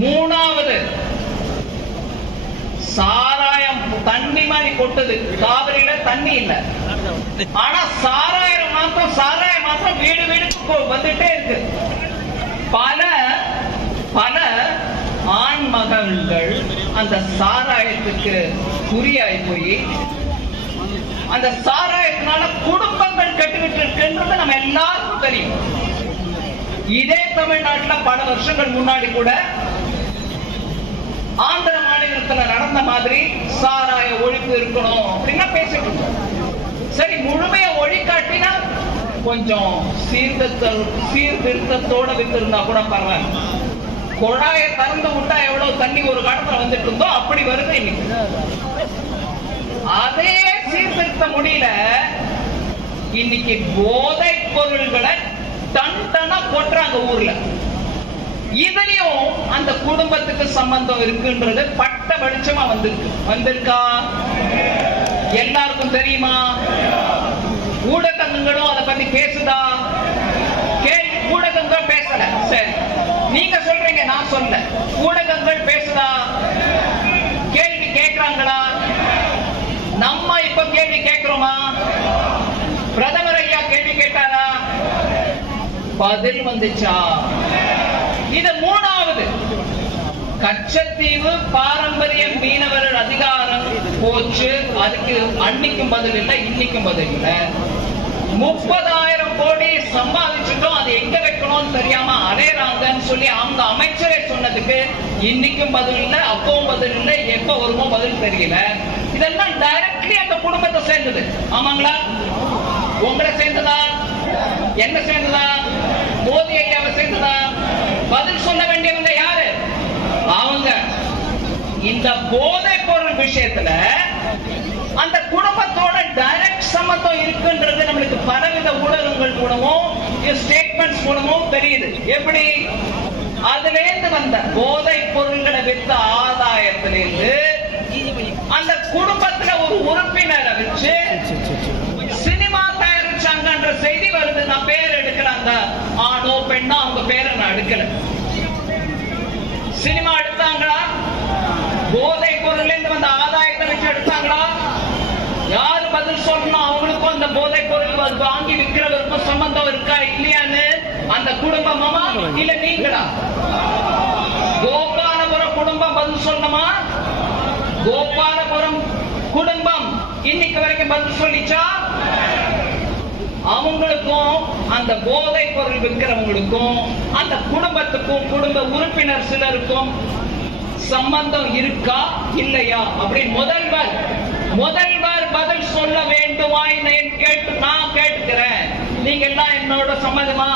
மூணாவது, சாராயம் தண்ணி மாதிரி கொட்டுது. காவிரியில தண்ணி இல்ல, ஆனா சாராயம் மாத்திரம் வீடு வீடுக்கு வந்துட்டே இருக்கு. பல பல ஆண் மகள்கள் அந்த சாராயத்துக்கு குறியாய் போய் அந்த சாராயத்தினால குடும்பங்கள் கெட்டுக்கிட்டு இருக்குன்றது நம்ம எல்லாருக்கும் தெரியும். இதே தமிழ்நாட்டில் பல வருஷங்கள் முன்னாடி கூட ஆந்திர மாநிலத்தில் நடந்த மாதிரி சாராய ஒழிப்பு இருக்கணும் அப்படின்னா பேசிட்டு இருக்கோம். சரி, முழுமையா ஒழிக்காட்டினா கொஞ்சம் சீர்திருத்தத்தோட வித்திருந்தா கூட பரவாயில்ல. குழாயை திறந்து விட்டா எவ்வளவு தண்ணி ஒரு காலத்துல வந்துட்டு இருந்தோ அப்படி வருது இன்னைக்கு. அதே சீர்திருத்த முடியல. இன்னைக்கு போதை பொருள்களை டன்டனா போட்டுறாங்க ஊர்ல. இதுலயும் அந்த குடும்பத்துக்கு சம்பந்தம் இருக்குன்றது பட்ட வெளிச்சமா வந்திருக்கா? எல்லாருக்கும் தெரியுமா? ஊடகங்களும் அதை பத்தி பேசுதா? ஊடகங்கள் பேசல. சரி, நீங்க சொல்றீங்க, நான் சொல்ல. ஊடகங்கள் பேசுதா? கேள்வி கேட்கிறாங்களா? நம்ம இப்ப கேள்வி கேட்கிறோமா? பிரதமர் ஐயா கேள்வி கேட்டாரா? பதில் வந்துச்சா? இது மூணாவது. கச்சத்தீவு பாரம்பரிய மீனவர்கள் அதிகாரம் போச்சு. அதுக்கு அன்னைக்கும் பதில் இல்லை, இன்னைக்கும் பதில் இல்லை. 30,000 கோடி சம்பாதிச்சுட்டோம், அது எங்க வைக்கணும்னு தெரியாம அலையறாங்கன்னு சொல்லி அவங்க அமைச்சரே சொன்னதுக்கு இன்னைக்கும் பதில் இல்லை, அப்பவும் பதில் இல்லை, எப்ப வருமோ பதில் தெரியல. இதெல்லாம் டைரக்ட்லி அந்த குடும்பத்தை சேர்ந்தது. ஆமாங்களா? உங்களை சேர்ந்ததா? என்ன சேர்ந்ததா? மோடி ஐயாவை சேர்ந்ததா? பதில் சொல்ல வேண்டியவங்க யாரு? அவங்க. இந்த போதை பொருள் விஷயத்துல அந்த குடும்பத்தோட டைரக்ட் சம்பந்தம் இருக்குன்றது நம்மளுக்கு பலவித ஊடகங்கள் மூலமும் ஸ்டேட்மெண்ட்ஸ் மூலமும் தெரியுது. எப்படி? அதுல இருந்து வந்த போதை பொருள்களை வித்த ஆதாயத்திலிருந்து அந்த குடும்பத்துல ஒரு உறுப்பினரை வச்சு சினிமா தயாரிச்சாங்கன்ற செய்தி வருது. நான் பேர் எடுக்கல, அந்த ஆணோ பெண்ணோ அவங்க பேரை நான் எடுக்கல. சினிமா எடுத்தாங்களா? போதை பொருள்ல இருந்து வந்த ஆதாயத்தை வச்சு எடுத்தாங்களா? யாரு பதில் சொல்லணும்? அவங்களுக்கும் அந்த போதை பொருள் வாங்கி விற்கிறவருக்கும் சம்பந்தம் இருக்கா இல்லையான்னு அந்த குடும்பமா இல்ல நீங்களா? கோபாலபுரம் குடும்பம் பதில் சொல்லணுமா? கோபாலபுரம் குடும்பம் இன்னைக்கு வரைக்கும் பதில் சொல்லிச்சா? அவங்களுக்கும் அந்த போதை பொருள் விற்கிறவங்களுக்கும் அந்த குடும்பத்துக்கும் குடும்ப உறுப்பினர் சிலருக்கும் சம்பந்தம் இருக்கா இல்லையா அப்படி முதல்வர் பதில் சொல்ல வேண்டுமா? நான் கேட்டுக்கிறேன். நீங்க எல்லாம் என்னோட சம்மதமா?